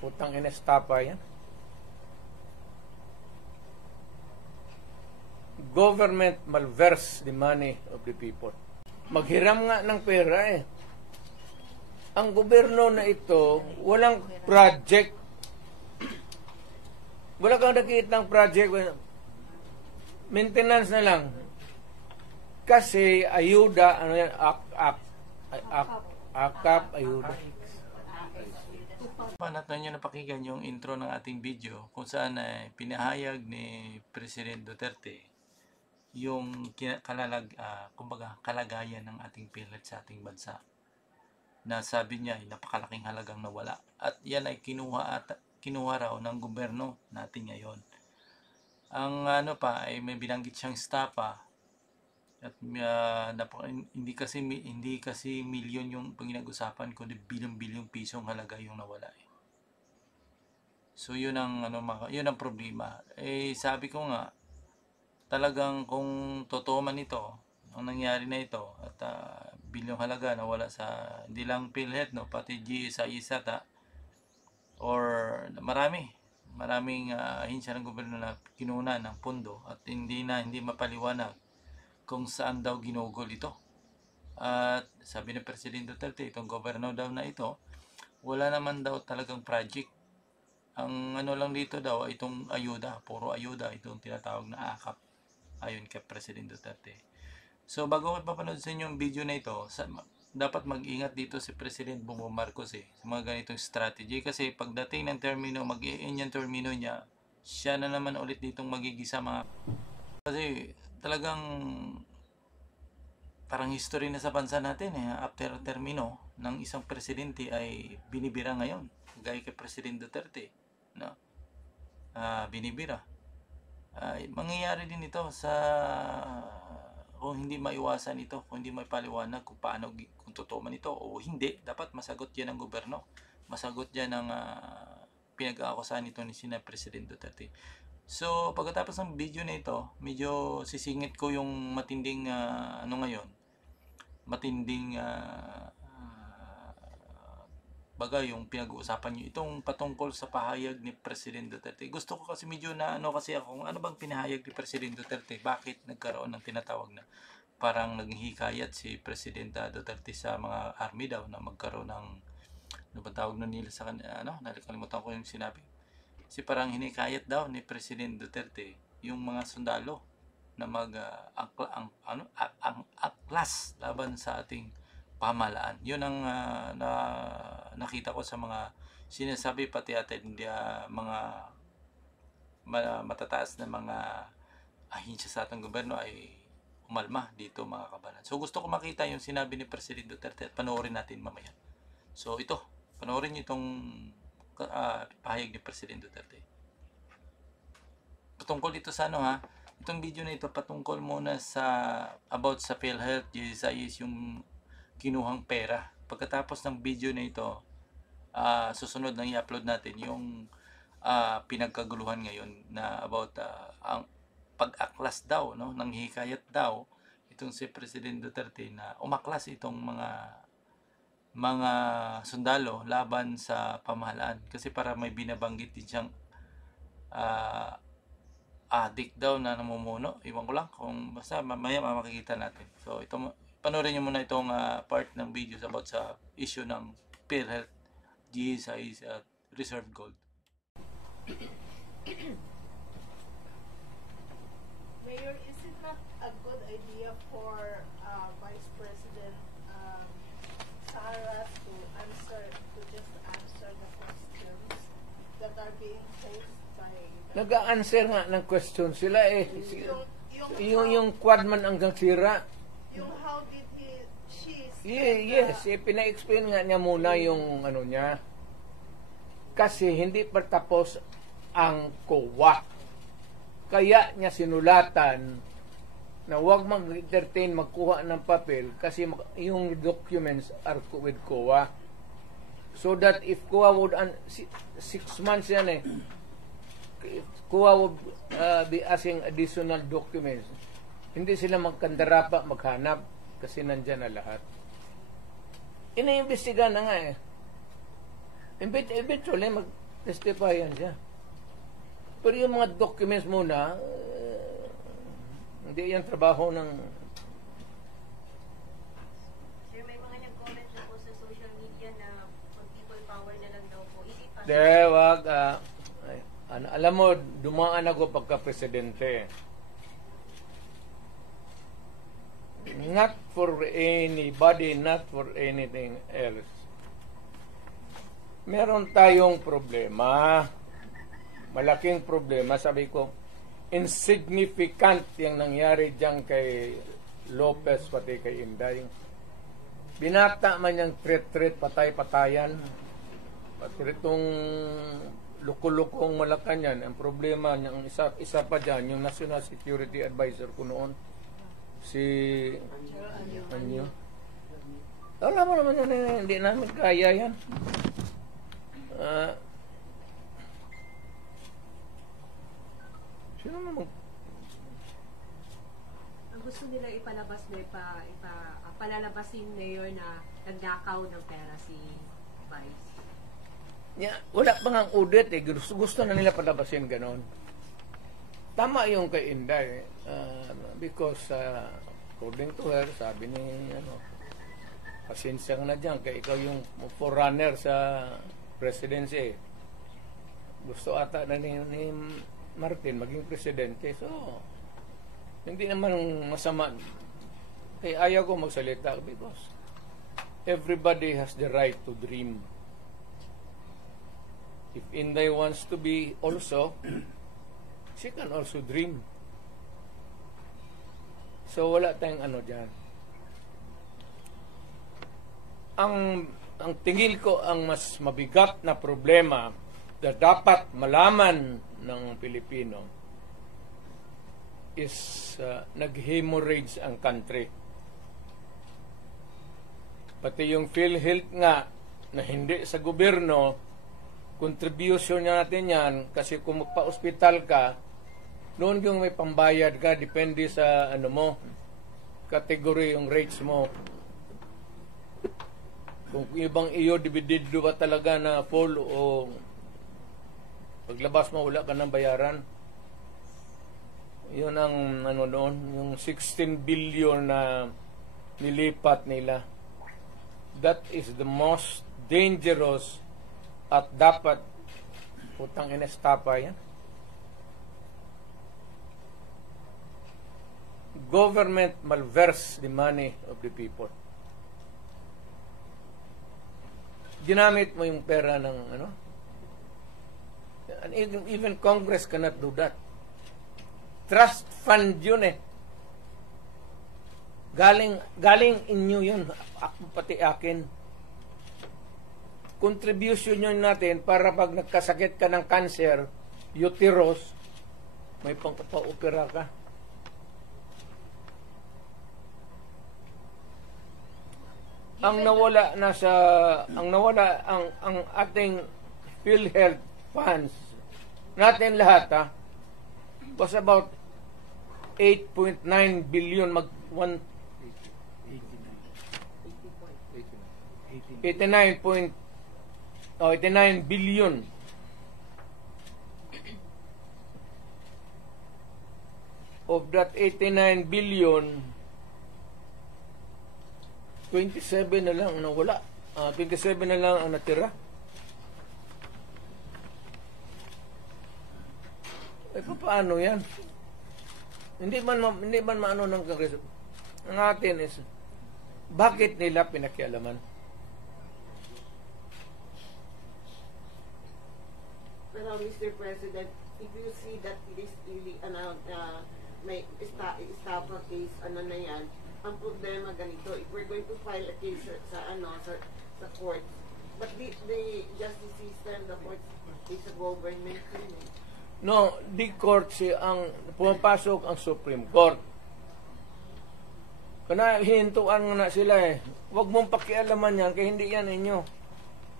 Putang ina, estapa yan. Government malverse the money of the people. Maghiram nga ng pera eh. Ang gobyerno na ito, walang project. Wala kang nakikita ng project. Maintenance na lang. Kasi ayuda, ano yan, akap, ayuda. Natin nyo napakinggan yung intro ng ating video kung saan pinahayag ni President Duterte yung kumbaga kalagayan ng ating PhilHealth sa ating bansa, na sabi niya ay napakalaking halagang nawala, at yan ay kinuha raw ng gobyerno natin ngayon. Ang ay may binanggit siyang stapa, at hindi kasi milyon yung pinag-usapan, kundi bilyong pisong halaga yung nawala eh. So yun ang yun ang problema. Sabi ko nga, talagang kung totoo man ito, ang nangyari na ito, at bilyong halaga nawala sa hindi lang PhilHealth, no, pati GSISAT, or maraming ahensya ng gobyerno na kinuna ng pondo, at hindi mapaliwanag kung saan daw ginugol ito. At sabi ni President Duterte, itong gobyerno daw na ito, wala naman daw talagang project. Ang lang dito daw, itong ayuda, puro ayuda, itong tinatawag na akap, ayon kay President Duterte. So bago ko ipapanood sa inyo yung video na ito, dapat mag-ingat dito si President Bongbong Marcos sa mga ganitong strategy, kasi pagdating ng termino, mag-i-end yung termino niya, siya na naman ulit ditong magigisa kasi talagang parang history na sa bansa natin after termino ng isang presidente ay binibira ngayon, gaya kay President Duterte, no? Binibira. Mangyayari din ito kung hindi maiwasan ito, kung hindi maipaliwanag kung paano, kung totoo man ito o hindi. Dapat masagot yan ng gobyerno, masagot yan ng pinag-aakusahan nito ni sina President Duterte. So pagkatapos ng video na ito, medyo sisingit ko yung matinding matinding bagay yung pinag-uusapan nyo, itong patungkol sa pahayag ni President Duterte. Gusto ko kasi medyo kasi ako, ano bang pinahayag ni President Duterte? Bakit nagkaroon ng tinatawag na parang naging hikayat si President Duterte sa mga army daw na magkaroon ng, ano ba tawag nun nila sa kanila, nakalimutan ko yung sinabi. Si parang hinikayat daw ni President Duterte yung mga sundalo na aklas laban sa ating pamahalaan. Yun ang nakita ko sa mga sinasabi, pati atin mga matataas na mga ahensya sa ating gobyerno ay umalma dito, mga kabalan. So gusto ko makita yung sinabi ni President Duterte at panoorin natin mamaya. So ito, panoorin niyo itong pahayag ni President Duterte. Patungkol dito sa itong video na ito patungkol muna about sa PhilHealth, GSIS, yung kinuhang pera. Pagkatapos ng video na ito, susunod nang i-upload natin yung pinagkaguluhan ngayon na about ang pag-aklas daw, no, ng hikayat daw itong si President Duterte na umaklas itong mga sundalo laban sa pamahalaan, kasi para may binabanggit din siyang adik daw na namumuno. Iwan ko lang kung basta mamaya makikita natin. So ito, panoorin nyo muna itong part ng videos about sa issue ng PhilHealth, GSIS at Reserve Gold. Mayor, is it not a good idea for Vice President Sara to just answer the questions that are being posed by Nag-a-answer nga ng question sila yung quadman hanggang sira. Yung how did she Yes, pina-explain nga niya muna yung niya. Kasi hindi pa tapos ang COA. Kaya niya sinulatan na huwag mag-entertain magkuha ng papel kasi yung documents are with COA. So that if COA would 6 months yan if COA would be asking additional documents, hindi sila magkandarapa, maghanap kasi nandyan na lahat. Iniimbestiga na nga Eventually, mag-testify yan siya. Pero yung mga documents muna, hindi yan trabaho ng... Sir, may mga nag-comment na po sa social media na pag people power na lang daw po. Is it possible? Wag. Alam mo, dumaan ako pagka-presidente. Not for anybody, not for anything else. Meron tayong problema. Malaking problema. Sabi ko, insignificant yung nangyari dyan kay Lopez pati kay Inday. Binata man yung threat, patay-patayan. Pati itong luko-lukong Malacanang, ang problema niyang isa pa dyan, yung National Security Advisor ko noon, si Anyo. Alam mo naman yan, hindi namin kaya yan. Sino naman? Ang gusto nila ipalabas na palalabasin mayor na nagnakaw ng pera si Vice. Wala pa nga ang audit eh. Gusto na nila palabasin ganon. Tama yung kay Inday. Because according to her, sabi ni pasensya na dyan kaya ikaw yung forerunner sa presidency. Gusto ata na ni Martin maging presidente. So, hindi naman masama. Kaya ayaw ko magsalita because everybody has the right to dream. If Inday wants to be also, she can also dream. So, wala tayong dyan. Ang tingin ko ang mas mabigat na problema na dapat malaman ng Pilipino is nag-hemorrhage ang country. Pati yung PhilHealth nga na hindi sa gobyerno, contribution natin yan kasi kung magpa-hospital ka, noon yung may pambayad ka, depende sa category yung rates mo. Kung ibang iyo, dividido ba talaga na full o paglabas mo, wala ka ng bayaran. Yun ang noon, yung 16 billion na nilipat nila. That is the most dangerous at dapat utang inestapa yan. Government malverse the money of the people. Ginamit mo yung pera ng and even Congress cannot do that. Trust fund yun eh. Galing inyo yun, pati akin. Contribution yun natin para pag nagkasakit ka ng cancer, uterus, may pangpa-opera ka. Ang ating PhilHealth funds natin lahat was about 8.9 billion 89 billion. Of that 89 billion, 27 na lang ang nawala. 27 na lang ang natira. Paano yan? Hindi man maano ng Kongreso. Ang atin is, bakit nila pinakialaman? Pero Mr. President, if you see that this really may estafa case na yan, ang problema ganito, if we're going to file a case sa court, but the justice system, the court is a government thing. No, the court ang pumapasok ang Supreme Court. Kana hinintuan na sila eh. Huwag mong pakialaman yan, kaya hindi yan inyo.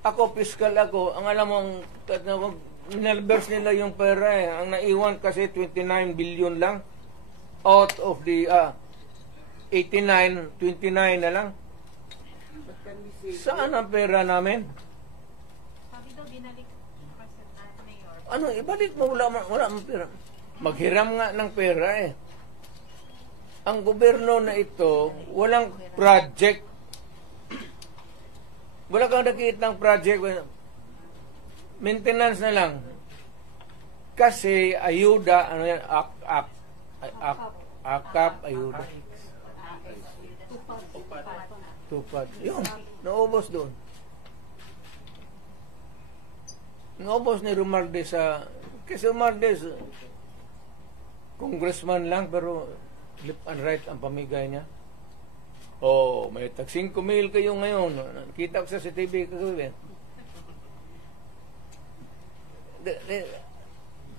Ako, fiscal ako. Ang alam mo, minalverse nila yung pera eh. Ang naiwan kasi 29 billion lang. Out of the 89, 29 na lang. But can we say Saan ang pera namin? Sabi Ano, ibalik mo, wala mang pera. Maghiram nga ng pera eh. Ang gobyerno na ito, walang project. Wala kang nakikita ng project. Maintenance na lang. Kasi ayuda, ano yan, akap, ayuda. Tupad. Yun, naubos doon. Naubos ni Romualdez sa... Kasi Romualdez, congressman lang, pero left and right ang pamigay niya. Oh, may tag 5,000 kayo ngayon. Kita ko sa TV kagabi.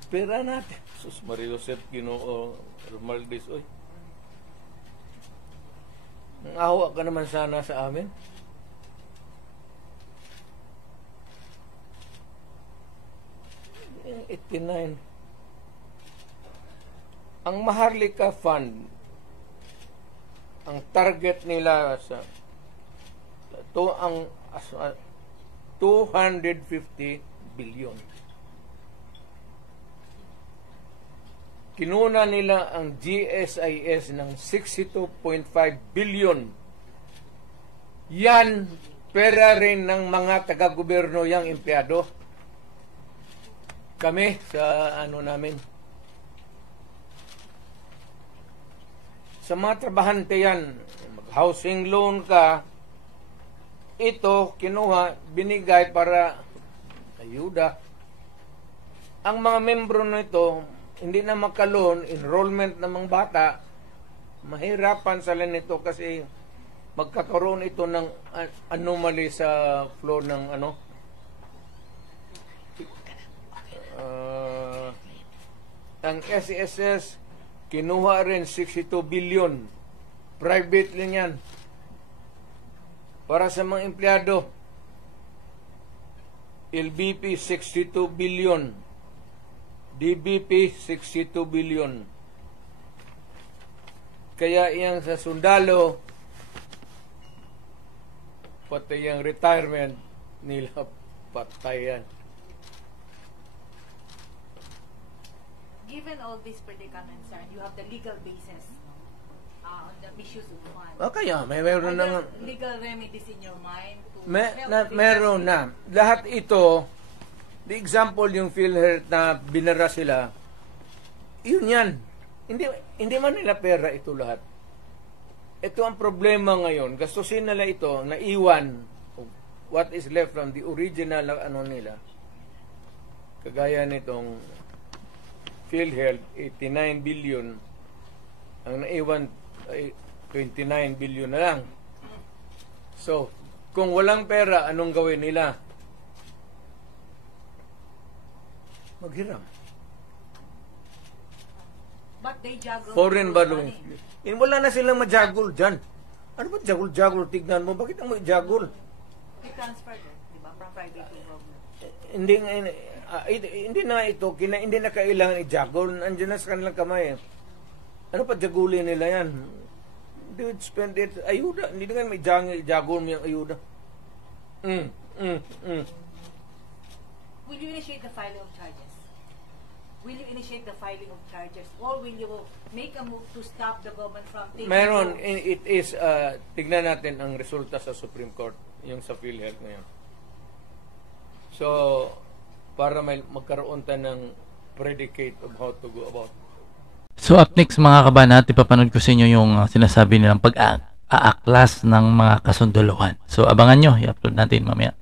Pera natin. Sus Maria Joseph Ginoo Romualdez, oy. Nang-awa ka naman sana sa amin. Yung 89. Ang Maharlika Fund, ang target nila sa to ang 250 billion. Kinuna nila ang GSIS ng 62.5 billion. Yan, pera rin ng mga taga-gobyerno yang empleyado. Kami sa ano namin. Sa mga trabahante yan, mag-housing loan ka, ito, kinuha, binigay para ayuda. Ang mga membro nito, hindi na makaloon, enrollment ng mga bata, mahirapan sila nito kasi magkakaroon ito ng anomaly sa flow ng ano. Ang SESS, kinuha rin 62 billion. Private lang yan. Para sa mga empleyado, LBP 62 billion. DBP 62 billion. Kaya iyang sa sundalo, pati yung retirement nila patayan. Given all these predicaments, sir, you have the legal basis on the misuse of funds. Kaya meron na legal remedies in your mind to meron na. Lahat ito, the example yung PhilHealth na binara sila, yun yan. Hindi man nila pera ito lahat. Ito ang problema ngayon. Gastusin nila ito, naiwan what is left from the original ano nila. Kagaya nitong PhilHealth, 89 billion. Ang naiwan ay 29 billion na lang. So, kung walang pera, anong gawin nila? Maghiram. But they juggle Foreign money. borrowing. Wala na silang majagul dyan. Ano ba jagul-jagul? Tignan mo. Bakit ang jagul? They transfer it, di ba? From private to government. Hindi na ito. Hindi na kailangan i-jagul. Andiyan na sa kanilang kamay. Ano pa jagulin nila yan? They would spend it. Ayuda. Hindi na may jagul mo yung ayuda. Will you initiate the filing of charges? Will you initiate the filing of charges? Or will you make a move to stop the government from taking Meron. loans? It is, tignan natin ang resulta sa Supreme Court, yung sa PhilHealth ngayon. So, para may magkaroon tayo ng predicate of how to go about. So up next mga kabanat, ipapanood ko sa inyo yung sinasabi nilang pag-aaklas ng mga kasunduluhan. So abangan nyo, i-upload natin mamaya.